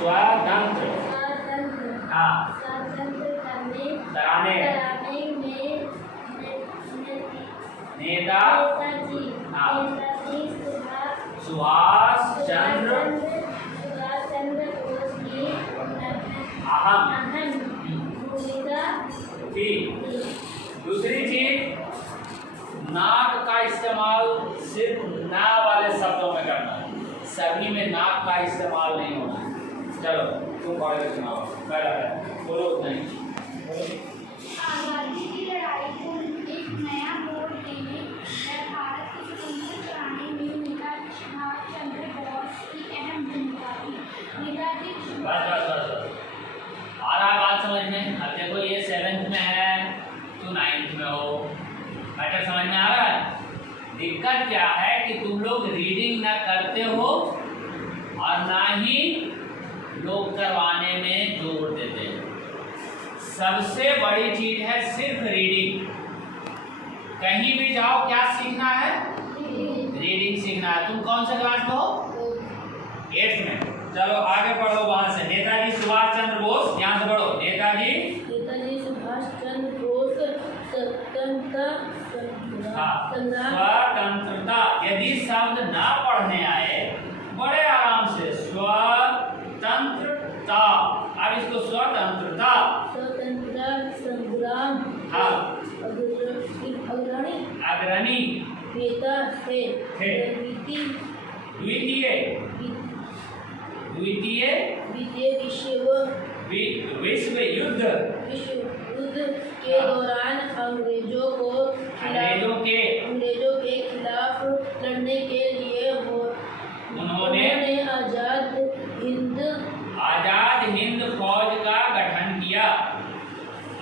स्वतंत्र हाँ कराने नेता हाँ सुभाष चंद्र अहम ठीक। दूसरी चीज नाक का इस्तेमाल सिर्फ ना वाले शब्दों में करना है, सभी में नाक का इस्तेमाल नहीं होना है। चलो तुम पढ़ के सुनाओ पहला है बोलो नहीं आजादी की लड़ाई को एक नया मोड़ देने और भारत को स्वतंत्र कराने में नेताजी सुभाष चंद्र बोस की अहम भूमिका थी। नेताजी बस आ रहा बात समझ में। अब देखो ये 7th में है तो 9th में हो, मैटर समझ में आ रहा है। दिक्कत क्या है कि तुम लोग रीडिंग ना करते हो और ना ही लोग करवाने में जोर देते हैं। सबसे बड़ी चीज है सिर्फ रीडिंग। कहीं भी जाओ क्या सीखना है? रीडिंग सीखना है। तुम कौन सा क्लास में हो? 8th में। चलो आगे पढ़ो वहां से। नेताजी सुभाष चंद्र बोस, यहाँ से पढ़ो। नेताजी सुभाष चंद्र बोस स्वतंत्रता। यदि शब्द ना पढ़ने आए बड़े आराम से स्वतंत्रता। अब इसको स्वतंत्रता संग्राम हाँ अग्रणी नेता थे। द्वितीय विश्व युद्ध के दौरान अंग्रेजों के खिलाफ लड़ने के लिए उन्होंने आजाद हिंद फौज का गठन किया।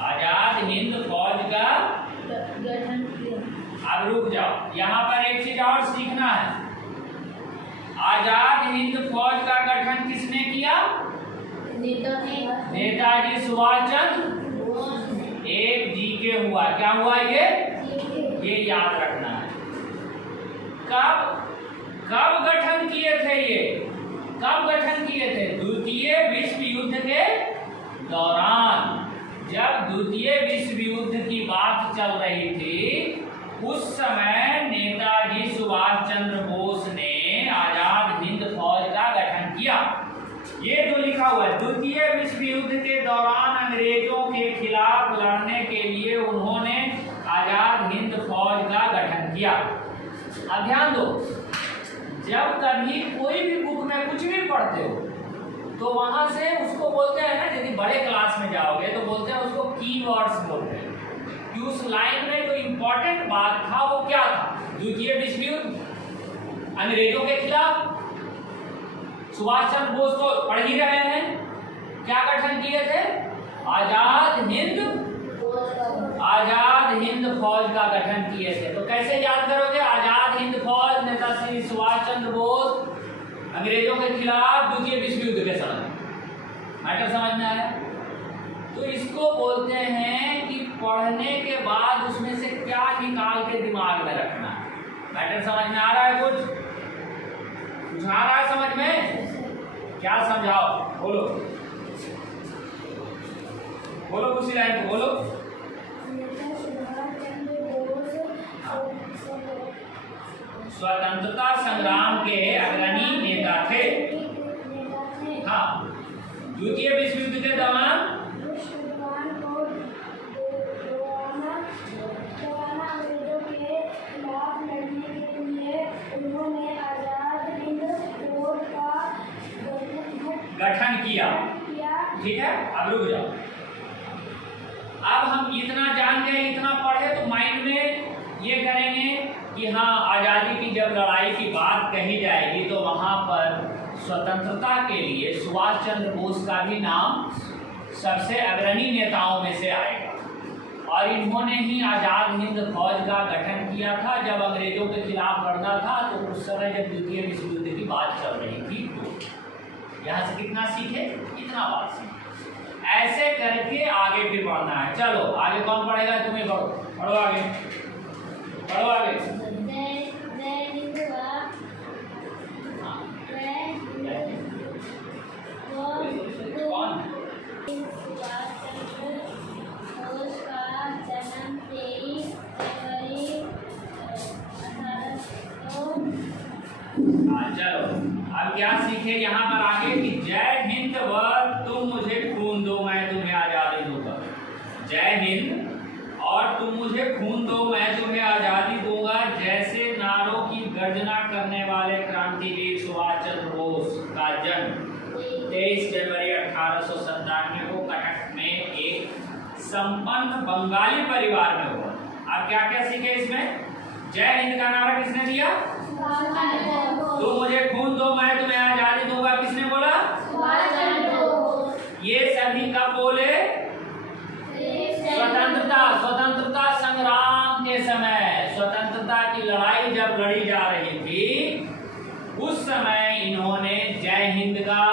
आजाद हिंद फौज का गठन किया। अब रुक जाओ, यहाँ पर एक चीज और सीखना है। आजाद हिंद फौज का गठन किसने किया? नेताजी सुभाष चंद्र। एक जीके हुआ, क्या हुआ ये याद रखना है। कब गठन किए थे ये? कब गठन किए थे? द्वितीय विश्व युद्ध के दौरान। जब द्वितीय विश्व युद्ध की बात चल रही थी उस समय नेताजी सुभाष चंद्र बोस ने आजाद हिंद फौज का गठन किया। ये जो लिखा हुआ है, द्वितीय विश्व युद्ध के दौरान अंग्रेजों के खिलाफ लड़ने के लिए उन्होंने आजाद हिंद फौज का गठन किया। अब ध्यान दो, जब कभी कोई भी बुक में कुछ भी पढ़ते हो तो वहां से उसको बोलते हैं ना, यदि बड़े क्लास में जाओगे तो बोलते हैं उसको कीवर्ड्स बोलते हैं कि उस लाइन में जो इंपॉर्टेंट बात था वो क्या था। द्वितीय विश्व युद्ध, अंग्रेजों के खिलाफ सुभाष चंद्र बोस तो पढ़ ही रहे हैं, क्या गठन किए थे? आजाद हिंद फौज का गठन किए थे। तो कैसे याद करोगे? आजाद हिंद फौज, नेताजी सुभाष चंद्र बोस अंग्रेजों के खिलाफ द्वितीय विश्व युद्ध के समय। मैटर समझ में आया? तो इसको बोलते हैं कि पढ़ने के बाद उसमें से क्या निकाल के दिमाग में रखना है। मैटर समझ में आ रहा है? कुछ आ रहा है समझ में? क्या समझाओ? बोलो उसी लाइन को बोलो। स्वतंत्रता संग्राम के अग्रणी नेता थे। हाँ, द्वितीय विश्व युद्ध के दौरान अंग्रेजों के खिलाफ लड़ने के लिए उन्होंने आजाद हिंद फौज का गठन किया। ठीक है, अब रुक जाओ। अब हम इतना जान गए, इतना पढ़े तो माइंड में ये करेंगे कि हाँ, आज़ादी की जब लड़ाई की बात कही जाएगी तो वहाँ पर स्वतंत्रता के लिए सुभाष चंद्र बोस का भी नाम सबसे अग्रणी नेताओं में से आएगा। और इन्होंने ही आज़ाद हिंद फौज का गठन किया था जब अंग्रेजों के खिलाफ लड़ना था। तो उस समय जब द्वितीय विश्व युद्ध की बात चल रही थी तो यहाँ से कितना सीखे? इतना बात सीखे। ऐसे करके आगे भी बढ़ना है। चलो आगे कौन पढ़ेगा? तुम्हें पढ़ो आगे। सीखे यहाँ पर आगे कि जय हिंद व तुम मुझे खून दो मैं तुम्हें आजादी दूंगा। जय हिंद और तुम मुझे खून दो मैं तुम्हें आजादी दूंगा जैसे नारों की गर्जना करने वाले क्रांतिवीर सुभाष चंद्र बोस का जन्म 23 जनवरी 1897 को कटक में एक संपन्न बंगाली परिवार में हुआ। आप क्या क्या सीखे इसमें? जय हिंद का नारा किसने दिया? तुम मुझे खून दो मैं तुम्हें आजादी दूंगा किसने बोला? ये सभी कब बोले? स्वतंत्रता संग्राम के समय, स्वतंत्रता की लड़ाई जब लड़ी जा रही थी उस समय इन्होंने जय हिंद का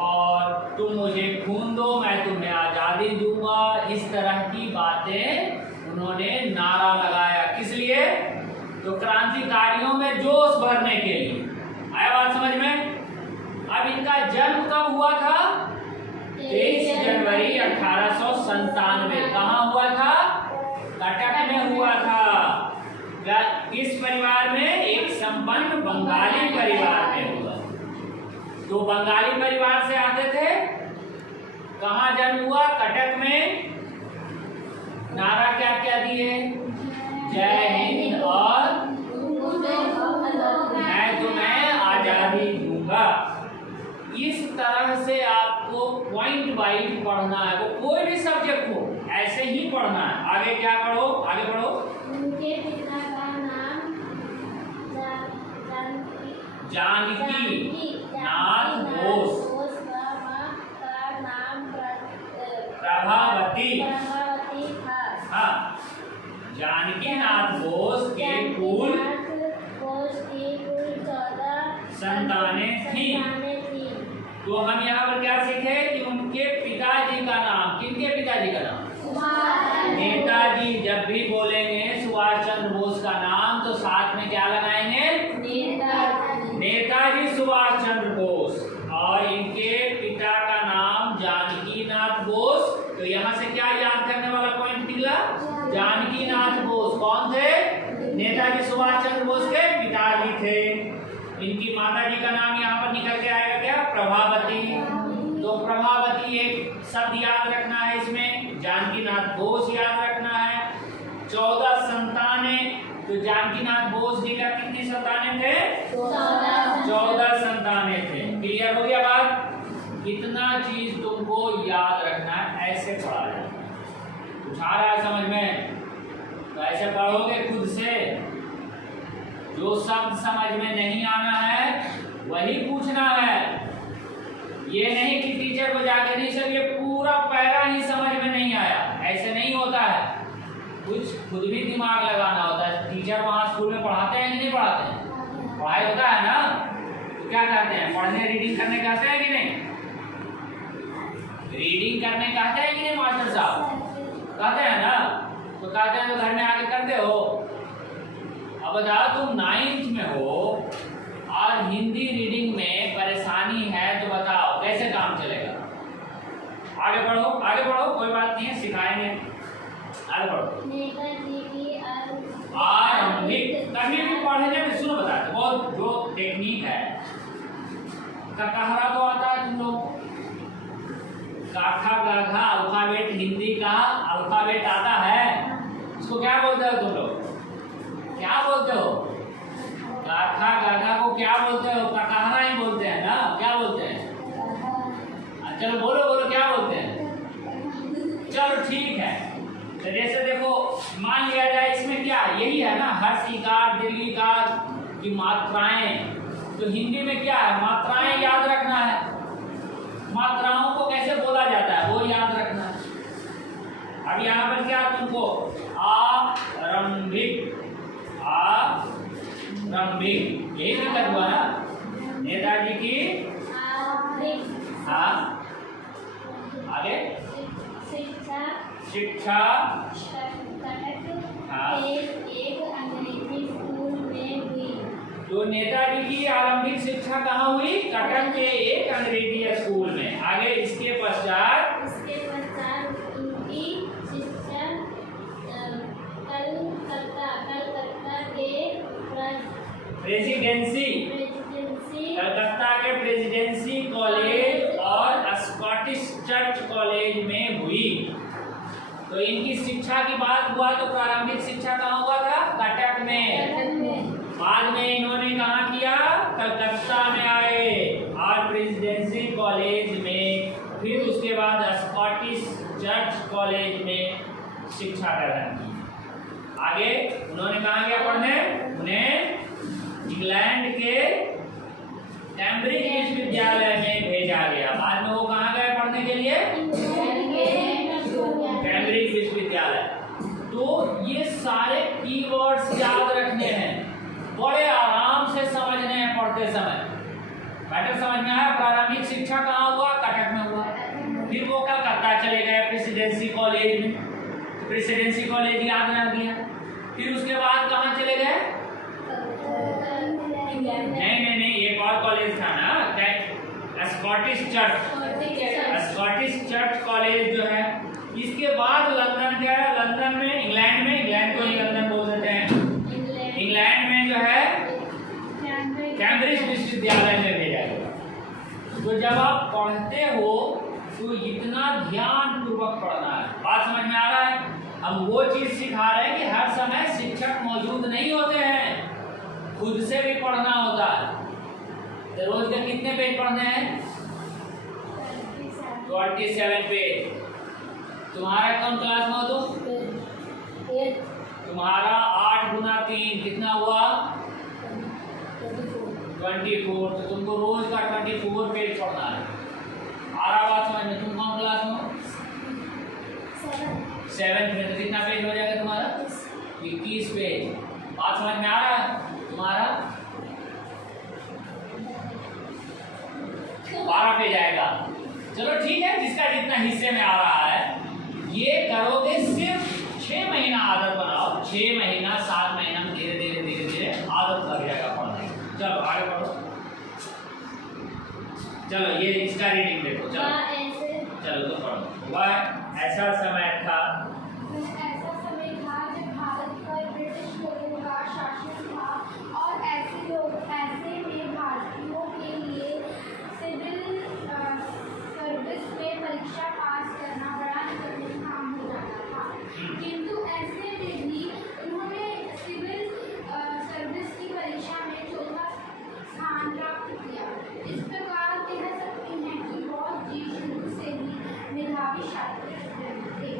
और तुम मुझे खून दो मैं तुम्हें आजादी दूंगा इस तरह की बातें उन्होंने नारा लगाया। किस लिए? तो क्रांतिकारियों में जोश भरने के लिए। आया बात समझ में? अब इनका जन्म कब हुआ था? 23 जनवरी 1897। कहाँ हुआ था? कटक में हुआ था। इस परिवार में एक संपन्न बंगाली परिवार में हुआ। तो बंगाली परिवार से आते थे। कहाँ जन्म हुआ? कटक में। नारा क्या क्या दिए? जय हिंद और मैं तुम्हें आजादी दूंगा। इस तरह से आपको पॉइंट वाइज पढ़ना है। वो कोई भी सब्जेक्ट हो ऐसे ही पढ़ना है। आगे क्या पढ़ो? आगे पढ़ो। उनके पिता का नाम जानकी नाथ बोस, का नाम प्रभावती। था। हाँ, जानकी नाथ बोस के कुल संतानें थी। तो हम यहाँ पर क्या सीखे कि उनके पिताजी का नाम, किनके पिताजी का नाम? नेताजी। जब भी बोलेंगे सुभाष चंद्र बोस का नाम तो साथ में क्या लगाएंगे? नेताजी सुभाष चंद्र बोस। और इनके पिता का नाम जानकी नाथ बोस। तो यहाँ से क्या याद करने वाला पॉइंट निकला? जानकी नाथ बोस कौन थे? नेताजी सुभाष चंद्र बोस के पिताजी थे। इनकी माता जी का नाम यहाँ पर निकल के आएगा क्या? प्रभावती। तो प्रभावती एक शब्द याद रखना है इसमें। जानकी नाथ बोस याद रखना है। 14 संतानें। तो जानकी नाथ बोस जी का कितनी संतानें थे? 14 संतानें थे। क्लियर हो गया बात? इतना चीज तुमको याद रखना है। ऐसे पढ़ा जाए। कुछ आ रहा है समझ में? तो ऐसे पढ़ोगे खुद से। जो शब्द समझ में नहीं आना है वही पूछना है। ये नहीं कि टीचर को जाके नहीं सर ये पूरा पैरा ही समझ में नहीं आया, ऐसे नहीं होता है। कुछ खुद भी दिमाग लगाना होता है। टीचर वहाँ स्कूल में पढ़ाते हैं कि नहीं पढ़ाते हैं? पढ़ाई होता है ना। तो क्या कहते हैं? पढ़ने रीडिंग करने कहते हैं कि नहीं? रीडिंग करने कहते हैं कि नहीं मास्टर साहब? कहते हैं ना। तो कहते हैं तो घर में आके करते हो। अब बताओ तुम 9th में हो और हिंदी रीडिंग में परेशानी है तो बताओ कैसे काम चलेगा? आगे बढ़ो, आगे बढ़ो, कोई बात नहीं है, सिखाएंगे। आगे बढ़ो। आरंभिक। कभी भी पढ़ने में सुनो बताते बहुत जो टेक्निक है। ककहरा तो आता है तुम लोग? काखा गाघा अल्फाबेट हिंदी का अल्फाबेट आता है। उसको क्या बोलते हो तुम लोग? क्या बोलते हो? काखा गाघा को क्या बोलते हो? ककहरा ही बोलते हैं ना। क्या बोलते हैं? चलो बोलो बोलो क्या बोलते हैं? चलो ठीक है। तो जैसे देखो मान लिया जाए इसमें क्या यही है ना, हर्ष इकार दीर्घ इकार की मात्राएं। तो हिंदी में क्या है? मात्राएं याद रखना है। मात्राओं को कैसे बोला जाता है वो याद रखना है। अब यहाँ पर क्या तुमको आरंभिक, आरंभिक यही दिक्कत हुआ ना नेताजी की। हाँ आगे शिक्षा। हाँ एक अंग्रेजी स्कूल में हुई। तो नेताजी की आरंभिक शिक्षा कहाँ हुई? कटक के एक अंग्रेजी स्कूल में। आगे इसके पश्चात उनकी शिक्षा कलकत्ता के प्रेसिडेंसी, कलकत्ता के तो इनकी शिक्षा की बात हुआ तो प्रारंभिक शिक्षा कहाँ हुआ था? कटक में। बाद में इन्होंने कहाँ किया? कलकत्ता में आए और प्रेसिडेंसी कॉलेज में, फिर उसके बाद स्कॉटिश चर्च कॉलेज में शिक्षा ग्रहण की। आगे उन्होंने कहाँ गया पढ़ने? उन्हें इंग्लैंड के कैम्ब्रिज विश्वविद्यालय में भेजा गया। बाद में वो कहाँ गए पढ़ने के लिए? कैम्ब्रिज विश्वविद्यालय। तो ये सारे कीवर्ड्स याद रखने हैं, बड़े आराम से समझने हैं पढ़ते समय। मैटर समझ में आया? प्रारंभिक शिक्षा कहाँ हुआ? कटक में हुआ। फिर वो कलकत्ता चले गए प्रेसिडेंसी कॉलेज में, प्रेसिडेंसी कॉलेज याद रख दिया। फिर उसके बाद कहाँ चले गए? नहीं, एक और कॉलेज था ना, स्कॉटिश चर्च कॉलेज जो है। इसके बाद लंदन गया, लंदन में, इंग्लैंड को ही लंदन बोल देते हैं। इंग्लैंड में जो है कैम्ब्रिज विश्वविद्यालय में भेजा गया। तो जब आप पढ़ते हो तो इतना ध्यान पूर्वक पढ़ना है। बात समझ में आ रहा है? हम वो चीज सिखा रहे हैं कि हर समय शिक्षक मौजूद नहीं होते हैं, खुद से भी पढ़ना होता है। तो रोज के कितने पेज पढ़ने हैं? 27 पेज। तुम्हारा कौन क्लास में हो तुम? तुम्हारा 8 गुना 3 कितना हुआ? 24। तो तुमको रोज का 24 पेज पढ़ना है। आ रहा बात समझ में? तुम कौन क्लास में हो? 7th में। तो कितना पेज हो जाएगा तुम्हारा? 21 पेज। बात समझ में आ रहा है? तुम्हारा 12 पेज आएगा। चलो ठीक है, जिसका जितना हिस्से में आ रहा है ये करोगे। सिर्फ 6 महीना आदत बनाओ, 6 महीना 7 महीना में धीरे धीरे आदत लग जाएगा पढ़ने। चलो आगे बढ़ो। चलो ये इसका रीडिंग देखो। चलो तो पढ़ो। वह ऐसा समय था जब भारत पर ब्रिटिश लोगों का शासन था और ऐसे में भारतीयों के लिए सिविल सर्विस में परीक्षा पास करना बड़ा कठिन काम हो जाता था। किंतु ऐसे में भी उन्होंने सिविल सर्विस की परीक्षा में 4था स्थान प्राप्त किया। इस प्रकार कह सकते हैं कि बहुत जी शुरू से ही मेधावी छात्र थे।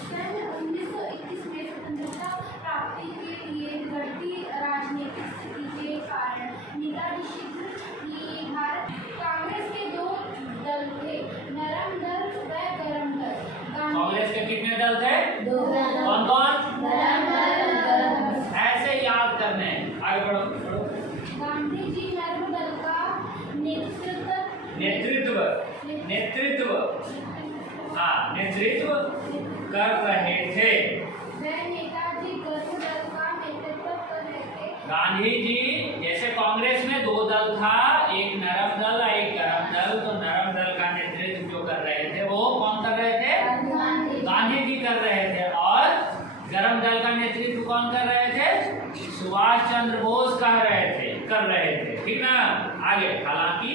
सन 1921 में स्वतंत्रता प्राप्ति के लिए बढ़ती राजनीतिक स्थिति के कारण नेताजी शीघ्र ही भारत कांग्रेस के 2 दल थे, नरम दल व गरम दल। कांग्रेस के कितने दल थे? 2 कौन कौन? नरम दल। ऐसे याद करने हैं। आगे बढ़ो। गांधी जी नरम दल का नेतृत्व कर रहे थे। वह नेताजी गरम दल का नेतृत्व कर रहे थे। गांधी जी, जैसे कांग्रेस में 2 दल था, एक नरम दल और एक गरम दल। तो नरम दल का नेतृत्व जो कर रहे थे वो कौन कर रहे थे? गांधी जी कर रहे थे। और गरम दल का नेतृत्व कौन कर रहे थे? सुभाष चंद्र बोस कर रहे थे। ठीक ना? आगे। हालांकि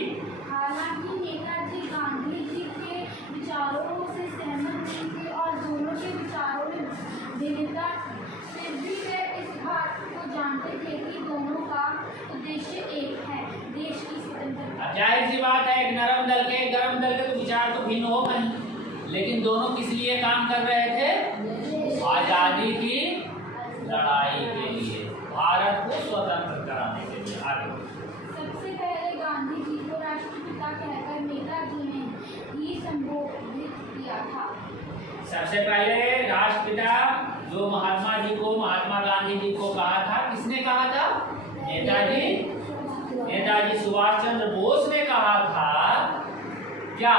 नेताजी गांधी जी के विचारों से सहमत नहीं थे और दोनों के विचारों में भिन्नता, फिर भी वे इस बात को जानते थे कि दोनों का उद्देश्य एक है, देश की स्वतंत्रता। जाहिर सी बात है, एक नरम दल के, एक गरम दल के तो विचार तो भिन्न हो गए, लेकिन दोनों किस लिए काम कर रहे थे? आजादी की लड़ाई के लिए, भारत को स्वतंत्र कराने के लिए। आगे। सबसे पहले गांधी जी को राष्ट्रपिता कहकर नेताजी ने ही संबोधित किया था। सबसे पहले राष्ट्रपिता जो महात्मा गांधी जी को कहा था, किसने कहा था? नेताजी सुभाष चंद्र बोस ने कहा था। क्या?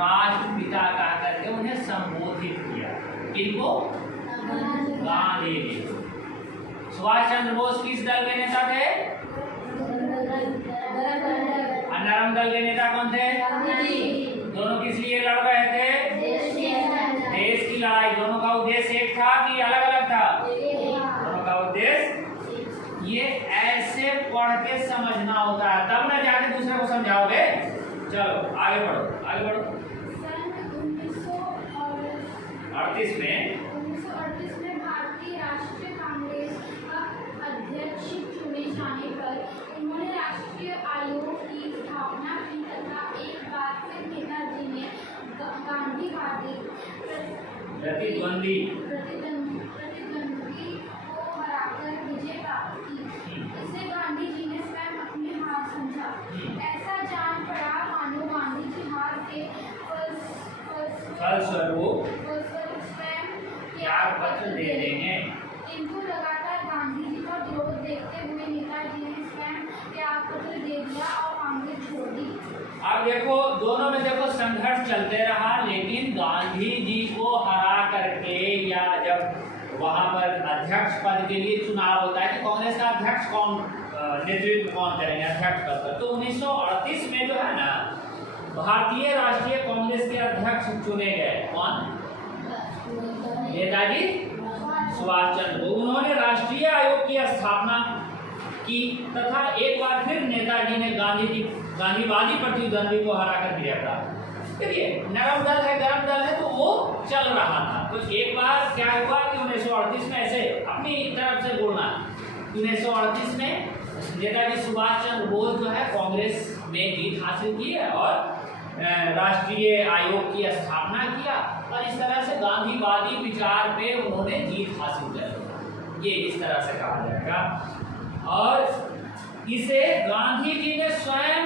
राष्ट्रपिता कह करके उन्हें संबोधित किया। किनको? गांधी जी। सुभाष चंद्र बोस किस दल के नेता थे? नरम दल के नेता कौन थे? दोनों किस लिए लड़ रहे थे? देश की लड़ाई। दोनों का उद्देश्य एक था कि अलग अलग था? दोनों का उद्देश्य। ये ऐसे पढ़ के समझना होता है, तब ना जाके दूसरे को समझाओगे। चलो आगे बढ़ो। सन 1900 और 1938 में 1938 में भारतीय राष्ट्रीय कांग्रेस का अध्यक्ष चुने जाने पर उन्होंने राष्ट्रीय आयोग की स्थापना की तथा एक बार फिर नेताजी ने गांधीवादी प्रतिद्वंदी प्रतिद्वंदी को हराकर विजय प्राप्त की। इसे गांधी जी ने स्वयं अपनी हार समझा। ऐसा जान पड़ा मानो गांधी जी हार के फलस्वरूप स्वयं त्याग पत्र दे देंगे। किंतु लगातार गांधी जी का विरोध देखते हुए नेताजी ने स्वयं त्याग पत्र दे दिया और कांग्रेस छोड़ दी। अब देखो दोनों में देखो संघर्ष चलते रहा, लेकिन गांधी जी को हरा करके या जब वहां पर अध्यक्ष पद के लिए चुनाव होता है कि कांग्रेस का अध्यक्ष कौन, नेतृत्व कौन करेंगे अध्यक्ष पद पर, तो 1938 में जो है ना भारतीय राष्ट्रीय कांग्रेस के अध्यक्ष चुने गए। कौन? नेताजी सुभाष चंद्र बोस। उन्होंने राष्ट्रीय आयोग की स्थापना की तथा एक बार फिर नेताजी ने गांधीवादी प्रतिद्वंदी को हराकर विजय प्राप्त। देखिए नरम दल है गरम दल है तो वो चल रहा था। तो एक बार क्या हुआ कि 1938 में ऐसे अपनी तरफ से बोलना, 1938 में नेताजी सुभाष चंद्र बोस जो है कांग्रेस में जीत हासिल की है और राष्ट्रीय आयोग की स्थापना किया और इस तरह से गांधीवादी विचार पे उन्होंने जीत हासिल कर, ये इस तरह से कहा जाएगा। और इसे गांधी जी ने स्वयं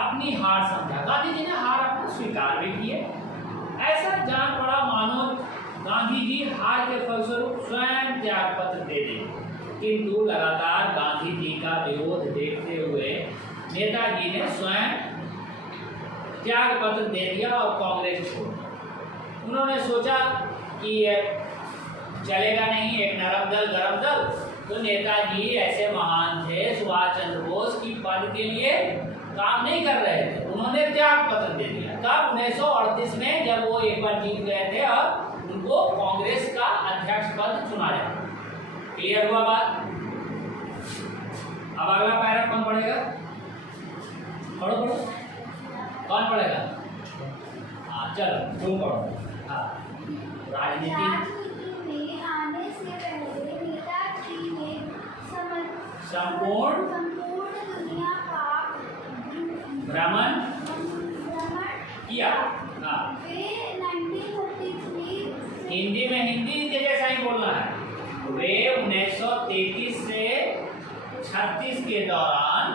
अपनी हार समझा। गांधी जी ने हार अपना स्वीकार भी किए। ऐसा जान पड़ा मानो गांधी जी हार के फलस्वरूप स्वयं त्याग पत्र दे दें, किंतु लगातार गांधी जी का विरोध देखते हुए नेताजी ने स्वयं त्याग पत्र दे दिया और कांग्रेस छोड़। उन्होंने सोचा कि चलेगा नहीं, एक नरम दल गरम दल, तो नेताजी ऐसे महान थे सुभाष चंद्र बोस की पद के लिए काम नहीं कर रहे थे, उन्होंने त्याग पत्र दे दिया। तब 1938 में जब वो एक बार जीत गए थे और उनको कांग्रेस का अध्यक्ष पद चुना गया। क्लियर हुआ बात? अब अगला पैरा कौन पढ़ेगा? पढ़ो पढ़ो, कौन पढ़ेगा? हाँ चलो तुम पढ़ो। हाँ राजनीति में आने से पहले नेताजी ने संपूर्ण दुनिया का भ्रमण किया। हाँ वे 1933 हिंदी में हिंदी के जैसा ही बोलना है। वे 1933 से 36 के दौरान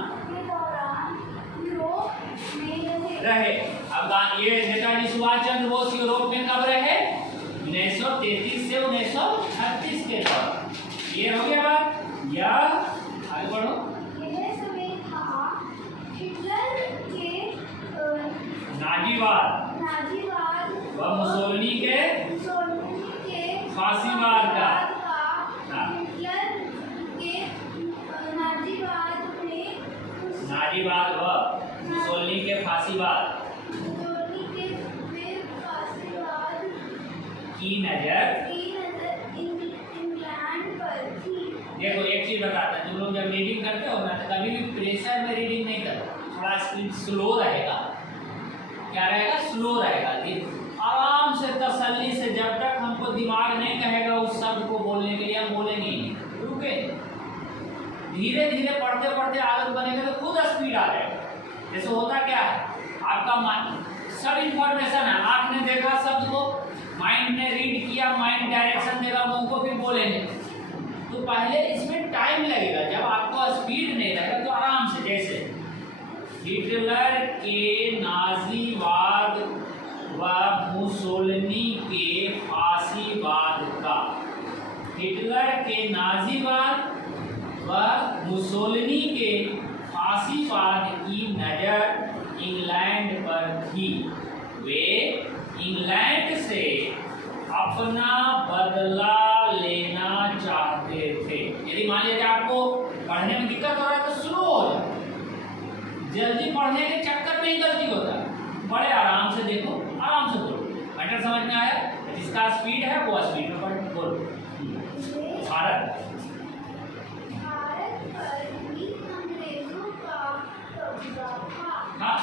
यूरोप में रहे। अब ये नेताजी सुभाष चंद्र बोस यूरोप में कब रहे? 1933 से 1936 के दौरान। ये हो गया बात। या आगे बढ़ो। यह समय था हिटलर के नाजीवाद व मुसोलिनी के फांसीवाद का। हिटलर के नाजीवाद व मुसोलिनी के फांसीवाद की नजर इंग्लैंड पर थी। देखो एक चीज बताता है, तुम लोग जब रीडिंग करते हो ना तो कभी भी प्रेशर में रीडिंग नहीं करते, थोड़ा स्पीड स्लो रहेगा। क्या रहेगा? स्लो रहेगा। आराम से तसल्ली से, जब तक हमको दिमाग नहीं कहेगा उस शब्द को बोलने के लिए हम बोलेंगे ही नहीं, रुके। धीरे धीरे पढ़ते पढ़ते आदत बनेगा तो खुद स्पीड आ जाएगा। जैसे होता क्या है, आपका माइंड सब इंफॉर्मेशन है, आँख ने देखा शब्द को, माइंड ने रीड किया, माइंड डायरेक्शन देगा मुंह को, फिर बोलेंगे। तो पहले इसमें टाइम लगेगा। जब आपको स्पीड नहीं रहेगा तो आराम से, जैसे हिटलर के नाजीवाद व मुसोलिनी के फांसीवाद का। हिटलर के नाजीवाद व मुसोलिनी के फांसीवाद की नज़र इंग्लैंड पर थी। वे इंग्लैंड से अपना बदला लेना चाहते थे। यदि मान लीजिए आपको पढ़ने में दिक्कत हो रहा है तो स्लो हो जाए, जल्दी पढ़ने के चक्कर में ही गलती होता है। बड़े आराम से देखो, आराम से बोलो। मैटर समझ में आया? जिसका स्पीड है वो स्पीड में पढ़ो, बोलो। भारत पर भी अंग्रेजों का कब्जा था। हाँ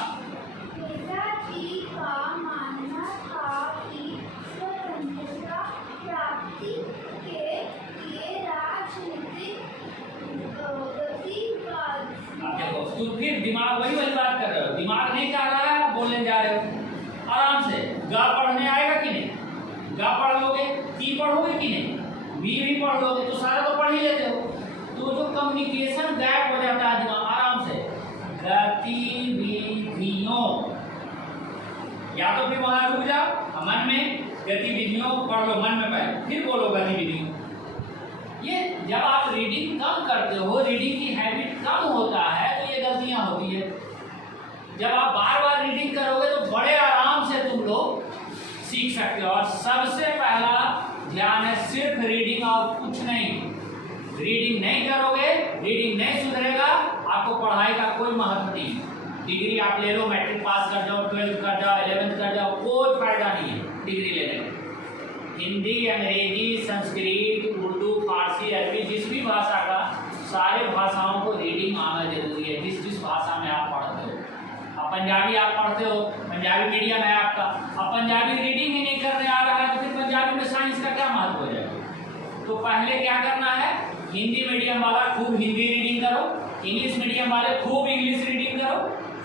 नेताजी का मानना था कि स्वतंत्रता ग पढ़ने आएगा कि नहीं? ग पढ़ लोगे, ती पढ़ोगे कि नहीं? बी भी पढ़ लोगे, तो सारा तो पढ़ ही लेते हो। तो जो कम्युनिकेशन गैप हो जाता है दिमाग आराम से, गतिविधियों, या तो फिर वहां रुक जाओ मन में, गतिविधियों पढ़ लो मन में पहले, फिर बोलो गतिविधियों। ये जब आप रीडिंग कम करते हो, रीडिंग की हैबिट कम होता है, तो ये गलतियां होती है। जब आप बार बार रीडिंग करोगे तो बड़े आराम से तुम लोग सीख सकते हो। और सबसे पहला ध्यान है सिर्फ रीडिंग और कुछ नहीं। रीडिंग नहीं करोगे, रीडिंग नहीं सुधरेगा, आपको पढ़ाई का कोई महत्व नहीं। डिग्री आप ले लो, मैट्रिक पास कर जाओ, 12th कर जाओ, 11th कर जाओ, कोई फायदा नहीं है डिग्री लेने का। हिंदी, अंग्रेजी, संस्कृत, उर्दू, फारसी, अरबी, जिस भी भाषा का, सारे भाषाओं को रीडिंग आना जरूरी है, जिस भाषा में आप पढ़ते हो। अब पंजाबी आप पढ़ते हो, पंजाबी मीडियम है आपका, अब पंजाबी रीडिंग ही नहीं करने आ रहा है, तो फिर पंजाबी में साइंस का क्या महत्व हो जाएगा? तो पहले क्या करना है, हिंदी मीडियम वाला खूब हिंदी रीडिंग करो, इंग्लिश मीडियम वाले खूब इंग्लिश रीडिंग करो,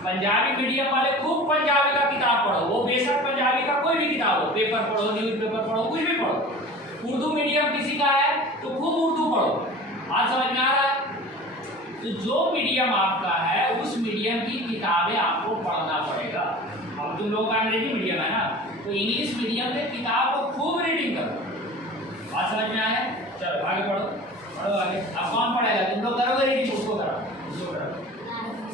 पंजाबी मीडियम वाले खूब पंजाबी का किताब पढ़ो। वो बेशक पंजाबी का कोई भी किताब हो, पेपर पढ़ो, न्यूज पेपर पढ़ो, कुछ भी पढ़ो। उर्दू मीडियम किसी का है तो खूब उर्दू पढ़ो। आज समझ में आ रहा है? तो जो मीडियम आपका है उस मीडियम की किताबें आपको पढ़ना पड़ेगा। अब तुम लोगों का अंग्रेजी मीडियम है ना, तो इंग्लिश मीडियम में किताब को खूब रीडिंग करो। आज समझ में आया? चलो आगे पढ़ो, पढ़ो आगे। अब कौन पढ़ेगा? तुम लोग करोगे रीडिंग, उसको करो, उसको करो।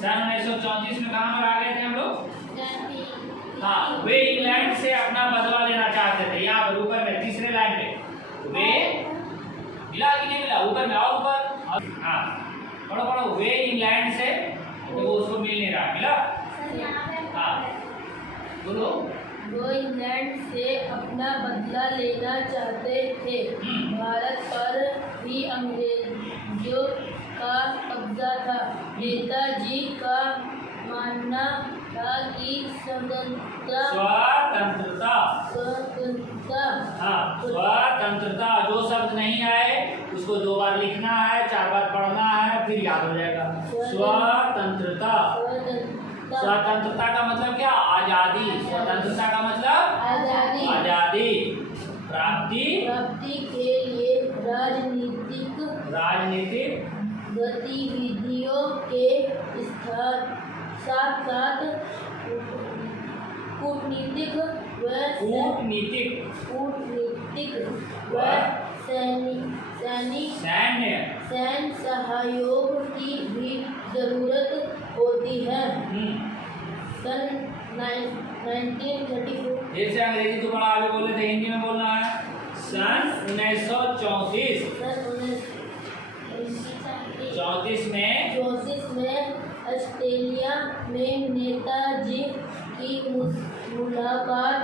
सन 1934 में कहाँ पर आ गए थे हम लोग? हाँ, वे इंग्लैंड से अपना बदला लेना चाहते थे। यहाँ पर ऊपर में तीसरे लाइन पे वे, मिला कि नहीं मिला? ऊपर में और ऊपर, हाँ पढ़ो पढ़ो। वे इंग्लैंड से, तो उसको मिल नहीं रहा, मिला? हाँ बोलो। वो इंग्लैंड से अपना बदला लेना चाहते थे। भारत पर भी अंग्रेजों का कब्जा था। नेताजी का मानना था कि स्वतंत्रता, हाँ स्वतंत्रता, जो शब्द नहीं आए उसको 2 बार लिखना है, 4 बार पढ़ना है, फिर याद हो जाएगा। स्वतंत्रता, स्वतंत्रता का मतलब क्या? आजादी। स्वतंत्रता का मतलब आजादी। आजादी। प्राप्ति के लिए राजनीतिक गतिविधियों के साथ साथ कूटनीतिक व सैन्य सहयोग की भी जरूरत होती है। सन 1934। एक से अंग्रेजी तो बड़ा आगे बोले थे, हिंदी में बोलना है। सन 1934 में ऑस्ट्रेलिया में नेताजी की मुलाकात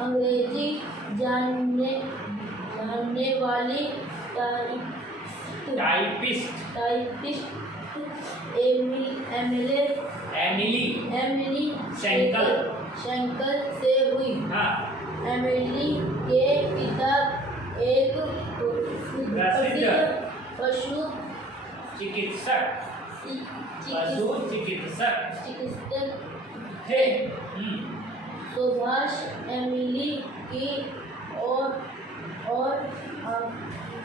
अंग्रेजी जानने वाली टाइपिस्ट एमिली शेंकल से हुई। हाँ। एमिली के पिता एक प्रसिद्ध पशु चिकित्सक थे। सुभाष एमिली की और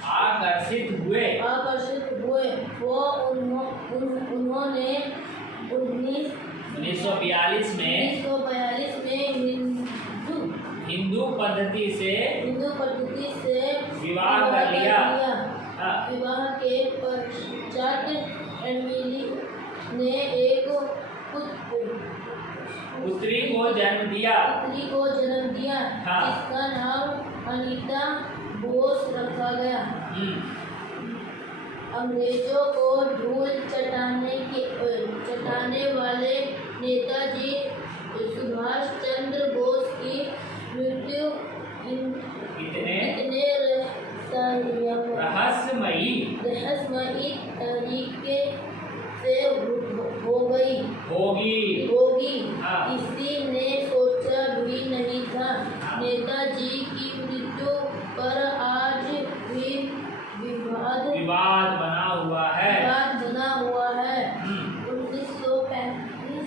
आकर्षित हुए। वो उन्होंने 1942 में हिंदू पद्धति से विवाह कर लिया। विवाह के पश्चात एमिली ने एक पुत्री को जन्म दिया। हाँ। जिसका नाम अनीता बोस रखा गया। अंग्रेजों को धूल चटाने वाले नेताजी सुभाष चंद्र बोस की मृत्यु इतने रहस्यमयी तरीके से होगी। हाँ। किसी ने सोचा भी नहीं था। नेताजी की मृत्यु पर आज भी विवाद बना हुआ है। 1945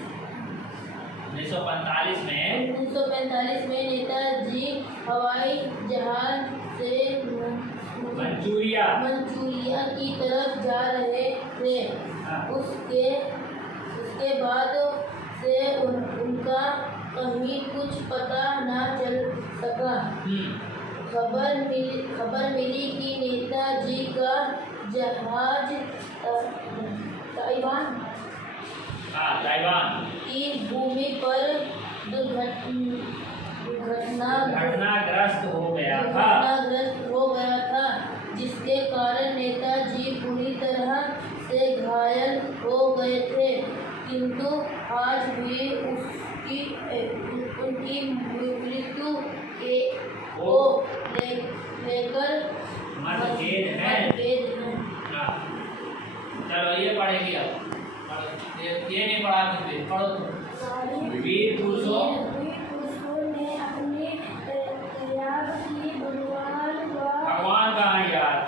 1945 में 1945 में नेताजी हवाई जहाज से मंचूरिया की तरफ जा रहे थे। हाँ। उसके बाद से उनका कहीं कुछ पता न चल सका। खबर मिली कि नेताजी का जहाज ताइवान की भूमि पर घटनाग्रस्त हो गया था, जिसके कारण नेताजी पूरी तरह से घायल हो गए थे, किंतु आज भी उनकी मृत्यु को लेकर मतभेद है। चलो ये पढ़ेगी अब, ये नहीं पढ़ा सकते, पढ़ो तो। वीर पुरुषों ने अपने त्याग की भगवान का याद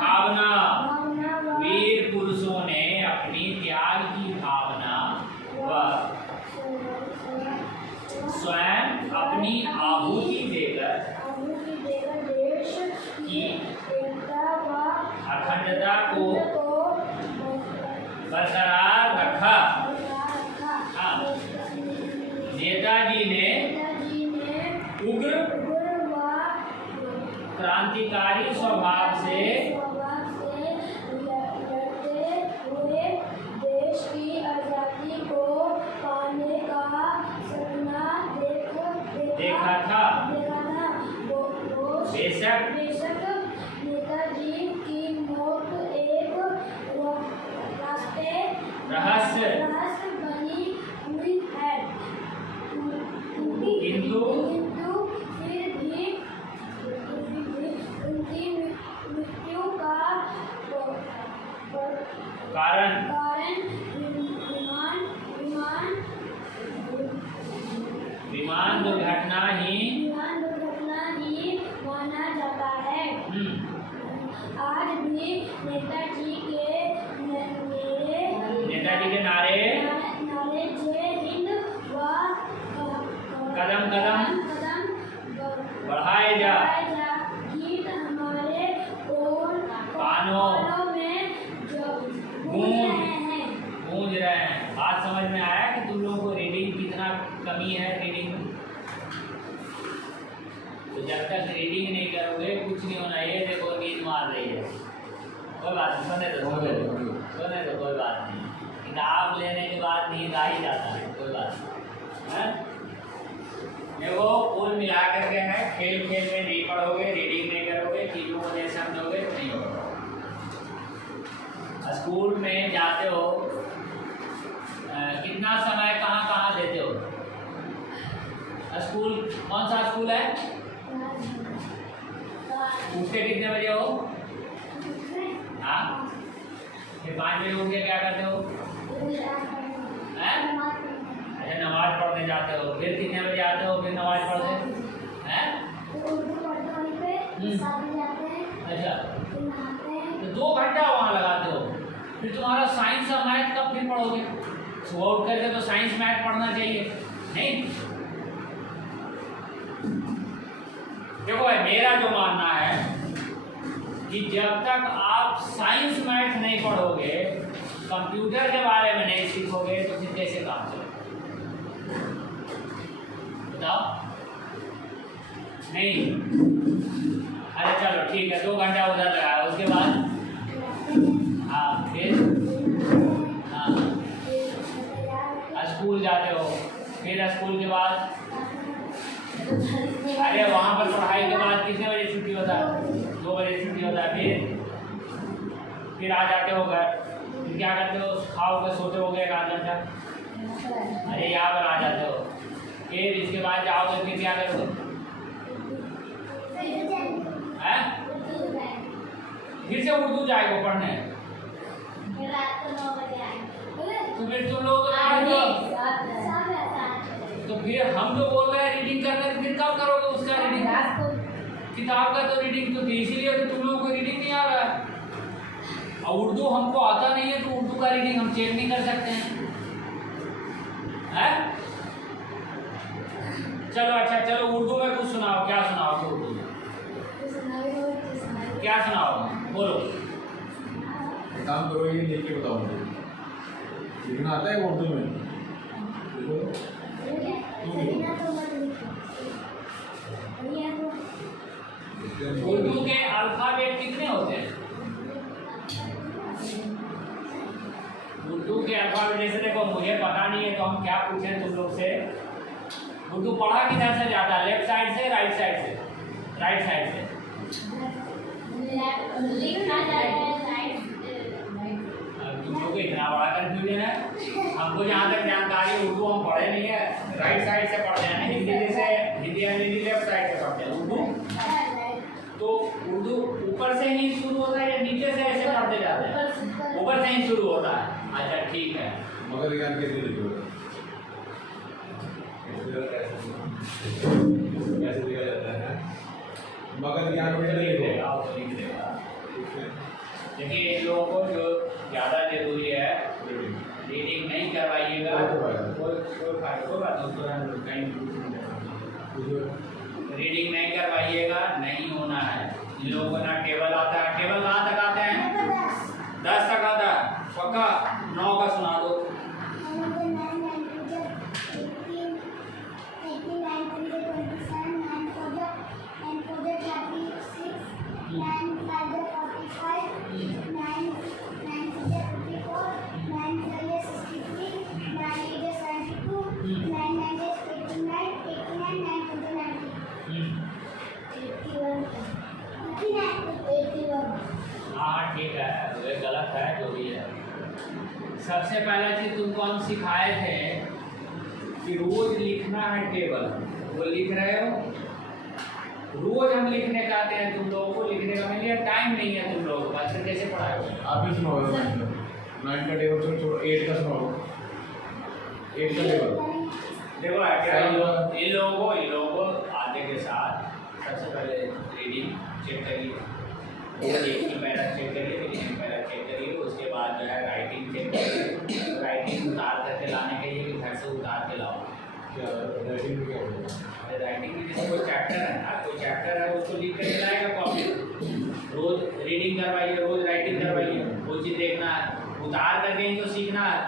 भावना, वीर पुरुषों ने अपनी त्याग की भावना व स्वयं अपनी आहुति देकर देश की एकता व अखंडता को बरकरार रखा। हाँ। नेताजी ने उग्र क्रांतिकारी स्वभाव से लड़ते हुए देश की आजादी को पाने का सपना देखा था। बेशक नेताजी की मौत एक रहस्य बनी हुई है, किंतु फिर भी उनकी मृत्यु का कारण विमान दुर्घटना ही माना जाता है। आज भी नेताजी के नारे जय हिंद व कदम कदम बढ़ाए जा गीत हमारे कानों में गूंज रहे हैं। बात समझ में आया कि तुम लोगों को रीडिंग कितना कमी है रीडिंग में? तो जब तक रीडिंग नहीं करोगे कुछ नहीं होना। ये देखो नींद मार रही है, कोई बात नहीं, सोने दो कोई बात नहीं। किताब लेने के बाद नींद आ ही जाता है, कोई बात नहीं। देखो कुल मिला करके है, खेल में नहीं पढ़ोगे, रीडिंग नहीं करोगे, चीज़ों को नहीं समझोगे तो नहीं होगा। स्कूल में जाते हो, कितना समय कहाँ देते हो? स्कूल कौन सा स्कूल है? उठते कितने बजे हो? हाँ, फिर 5 बजे उठ के क्या करते हो? अच्छा, नमाज पढ़ने जाते हो। फिर कितने बजे आते हो? फिर नमाज पढ़ते हैं? अच्छा, तो 2 घंटा वहाँ लगाते हो। फिर तुम्हारा साइंस और मैथ कब फिर पढ़ोगे? सुबह उठ करके तो साइंस मैथ पढ़ना चाहिए, नहीं? देखो भाई, मेरा जो मानना है कि जब तक आप साइंस मैथ नहीं पढ़ोगे, कंप्यूटर के बारे में नहीं सीखोगे, तो फिर कैसे काम चलेगा? बताओ। नहीं? अरे चलो ठीक है, 2 घंटा उधर लगाया, उसके बाद हाँ, फिर हाँ, स्कूल जाते हो। फिर स्कूल के बाद अरे वहाँ पर पढ़ाई के बाद कितने बजे छुट्टी होता है? 2 बजे छुट्टी होता है। फिर आ जाते हो घर। फिर क्या करते हो? खाओगे, सोते हो गए 1 घंटा। अरे यहाँ पर आ जाते हो। फिर इसके बाद जाओगे, फिर क्या करोगे? फिर से उर्दू जाएगा पढ़ने। तो फिर तुम लोग तो फिर हम जो बोल रहे हैं रीडिंग करने, फिर कब करोगे उसका रीडिंग? किताब का तो रीडिंग तो थी, इसीलिए तो तुम लोगों को रीडिंग नहीं आ रहा है। और उर्दू हमको आता नहीं है, तो उर्दू का रीडिंग हम चेक नहीं कर सकते हैं। चलो अच्छा, चलो उर्दू में कुछ सुनाओ, क्या सुनाओ उर्दू में, क्या सुनाओ, बोलो। एक काम करो, ये लिख के बताओ मुझे, लिखना आता है उर्दू में? उर्दू के अल्फाबेट कितने होते हैं? उर्दू के अल्फाबेट जैसे देखो, मुझे पता नहीं है तो हम क्या पूछें तुम लोग से। उर्दू पढ़ा किधर से जाता है, लेफ्ट साइड से राइट साइड से? राइट साइड से। तुम लोग को इतना बड़ा कंफ्यूजन है। हमको जहाँ तक जानकारी है, उर्दू हम पढ़े नहीं है, राइट साइड से पढ़ते हैं। हिंदी जैसे हिंदी अंग्रेजी लेफ्ट साइड से पढ़ते हैं। उर्दू तो उर्दू ऊपर से ही शुरू होता है या नीचे से ऐसे पढ़ते जाते हैं? ऊपर से ही शुरू होता है। अच्छा ठीक है। मगर ज्ञान कैसे लिखोगे? कैसे लिखा जाता है? मगर ज्ञान कैसे लिखोगे? देखिए, इन लोगों को जो ज़्यादा जरूरी है, रीडिंग नहीं करवाइएगा, रीडिंग नहीं करवाइएगा, नहीं होना है। इन लोगों को ना टेबल आता है। टेबल कहाँ तक आते हैं? 10 तक आता है पक्का। 9 का सुना दो। हाँ ठीक है, ये गलत है जो भी है। सबसे पहला चीज तुमको हम सिखाए थे कि रोज लिखना है टेबल, वो लिख रहे हो? रोज हम लिखने का आते हैं, तुम लोगों को लिखने का मिल गया, टाइम नहीं है तुम लोगों का, फिर कैसे पढ़ाओगे? आप ही सुनाओ 9 का टेबल, छोड़ो 8 का सुनाओ। 8 का टेबल देखो इन लोगों को आते के साथ सबसे पहले रीडिंग चेक करिए, एक ही पैरा चेक करिए, एक पैरा चेक करिए। उसके बाद जो है राइटिंग चेक करिए। राइटिंग उतार करके लाने के लिए कि घर से उतार के लाओ। क्या राइटिंग में क्या होगा? राइटिंग में जैसे कोई चैप्टर है ना, कोई चैप्टर है उसको लिख कर लाएगा कॉपी। रोज रीडिंग करवाइए, रोज राइटिंग करवाइए। कोई चीज़ देखना है, उतार करके ही तो सीखना है।